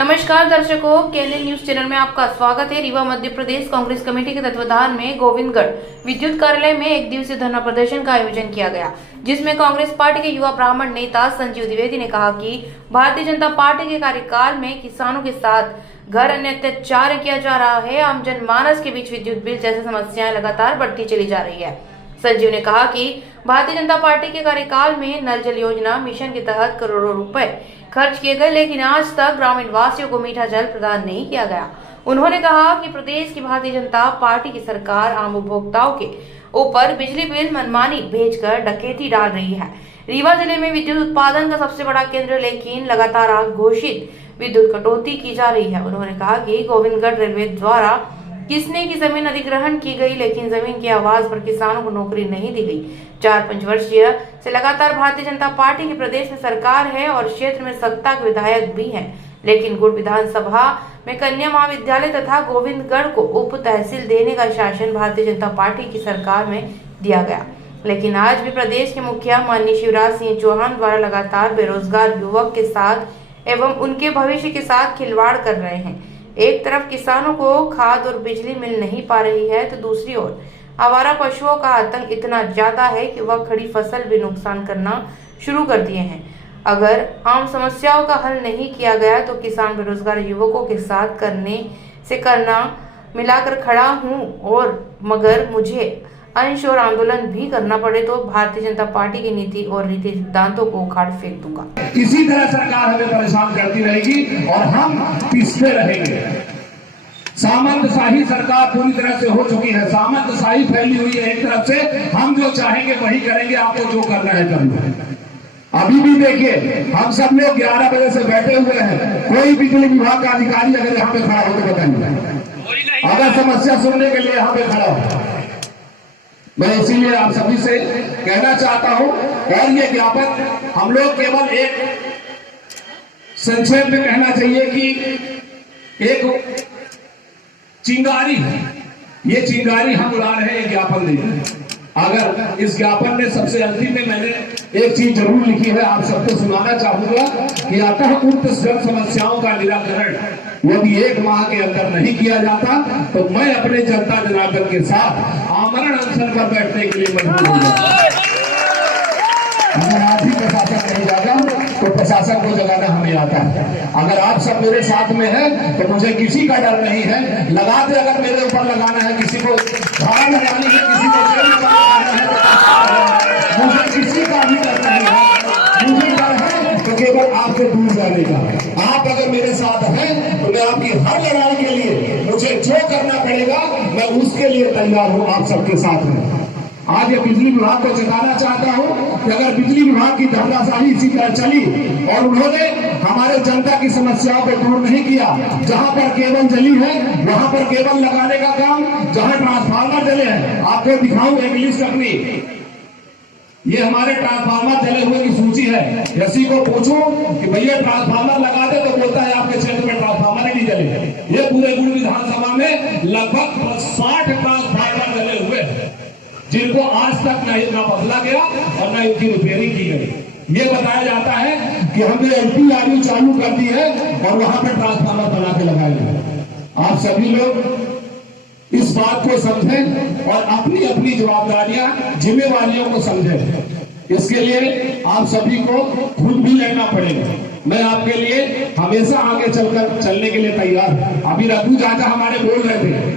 नमस्कार दर्शकों, KNN news channel में आपका स्वागत है। रीवा मध्य प्रदेश कांग्रेस कमेटी के तत्वाधान में गोविंदगढ़ विद्युत कार्यालय में एक दिवसीय धरना प्रदर्शन का आयोजन किया गया, जिसमें कांग्रेस पार्टी के युवा ब्राह्मण नेता संजीव द्विवेदी ने कहा कि भारतीय जनता पार्टी के कार्यकाल में किसानों के साथ घर अन्य अत्याचार किया जा रहा है। आम जनमानस के बीच विद्युत बिल जैसी समस्याएं लगातार बढ़ती चली जा रही है। संजीव ने कहा कि भारतीय जनता पार्टी के कार्यकाल में नल जल योजना मिशन के तहत करोड़ों रुपए खर्च किए गए, लेकिन आज तक ग्रामीण वासियों को मीठा जल प्रदान नहीं किया गया। उन्होंने कहा कि प्रदेश की भारतीय जनता पार्टी की सरकार आम उपभोक्ताओं के ऊपर बिजली बिल मनमानी भेजकर डकैती डाल रही है। रीवा जिले में विद्युत उत्पादन का सबसे बड़ा केंद्र, लेकिन लगातार घोषित विद्युत कटौती की जा रही है। उन्होंने कहा कि गोविंदगढ़ रेलवे द्वारा किसने की जमीन अधिग्रहण की गई, लेकिन जमीन की आवाज पर किसानों को नौकरी नहीं दी गई। 4-5 वर्षीय से लगातार भारतीय जनता पार्टी की प्रदेश में सरकार है और क्षेत्र में सत्ता के विधायक भी हैं, लेकिन गुड़ विधानसभा में कन्या महाविद्यालय तथा गोविंदगढ़ को उप तहसील देने का शासन भारतीय जनता पार्टी की सरकार में दिया गया, लेकिन आज भी प्रदेश के मुखिया माननीय शिवराज सिंह चौहान द्वारा लगातार बेरोजगार युवक के साथ एवं उनके भविष्य के साथ खिलवाड़ कर रहे हैं। एक तरफ किसानों को खाद और बिजली मिल नहीं पा रही है, तो दूसरी ओर आवारा पशुओं का आतंक इतना ज्यादा है कि वह खड़ी फसल भी नुकसान करना शुरू कर दिए हैं। अगर आम समस्याओं का हल नहीं किया गया तो किसान बेरोजगार युवकों के साथ करना मिलाकर खड़ा हूं, और मगर मुझे अंश और आंदोलन भी करना पड़े तो भारतीय जनता पार्टी की नीति और नीति सिद्धांतों को उखाड़ फेंक दूंगा। इसी तरह सरकार हमें परेशान करती रहेगी और हम पिसते रहेंगे। सामंतशाही सरकार पूरी तरह से हो चुकी है, सामंतशाही फैली हुई है। एक तरफ से हम जो चाहेंगे वही करेंगे, आपको जो करना है कर लो। अभी भी देखिए, हम सब लोग 11 बजे से बैठे हुए हैं। कोई बिजली विभाग का अधिकारी अगर यहाँ पे खड़ा हो तो बताइए, अगर समस्या सुनने के लिए यहाँ पे खड़ा हो। मैं इसीलिए आप सभी से कहना चाहता हूं, और ये ज्ञापन हम लोग केवल एक संक्षेप में कहना चाहिए कि एक चिंगारी, ये चिंगारी हम उड़ा रहे हैं ज्ञापन देकर। अगर इस ज्ञापन में सबसे अंतिम में मैंने एक चीज जरूर लिखी है, आप सबको सुनाना चाहूंगा कि अतः उक्त जन समस्याओं का निराकरण यदि 1 माह के अंदर नहीं किया जाता तो मैं अपने जनता जनार्दन के साथ आमरण अनशन पर बैठने के लिए मजबूर हूँ। अगर आप ही प्रशासन नहीं जागा तो प्रशासन को जगाना हमें आता है। अगर आप सब मेरे साथ में हैं तो मुझे किसी का डर नहीं है। लगा दे, अगर मेरे ऊपर लगाना है, किसी को धारा लगानी है, किसी को जेल में लगाना है, मुझे किसी का भी डर नहीं है। मुझे डर है तो केवल आपसे दूर जाने का। आप अगर मेरे साथ हैं तो मैं आपकी हर लड़ाई के लिए मुझे जो करना पड़ेगा मैं उसके लिए तैयार हूं, आप सबके साथ में। आज ये बिजली विभाग को चेताना चाहता हूं कि अगर बिजली विभाग की धर्माशाही इसी तरह चली और उन्होंने हमारे जनता की समस्याओं को दूर नहीं किया, जहां पर केबल जली है वहां पर केबल लगाने का काम, जहां ट्रांसफार्मर जले हैं, आपको दिखाऊं एक लिस्ट अपनी। ये हमारे ट्रांसफार्मर जले हुए की सूची है। किसी को पूछो कि भैया ट्रांसफार्मर लगा दे तो बोलता है आपके क्षेत्र में ट्रांसफार्मर ही नहीं जले। ये पूरे गुड़ विधानसभा में लगभग 60 ट्रांसफार्मर जले हुए हैं, जिनको आज तक न बदला गया और न इनकी रिपेयरिंग की गई। ये बताया जाता है कि हमने LPRU चालू कर दी है और वहां पर ट्रांसफार्मर बना के लगाए गए। आप सभी लोग इस बात को समझें और अपनी अपनी जवाबदारियां, जिम्मेवारियों को समझें। इसके लिए आप सभी को खुद भी लेना पड़ेगा। मैं आपके लिए हमेशा आगे चलने के लिए तैयार हूं। अभी रघु चाचा हमारे बोल रहे थे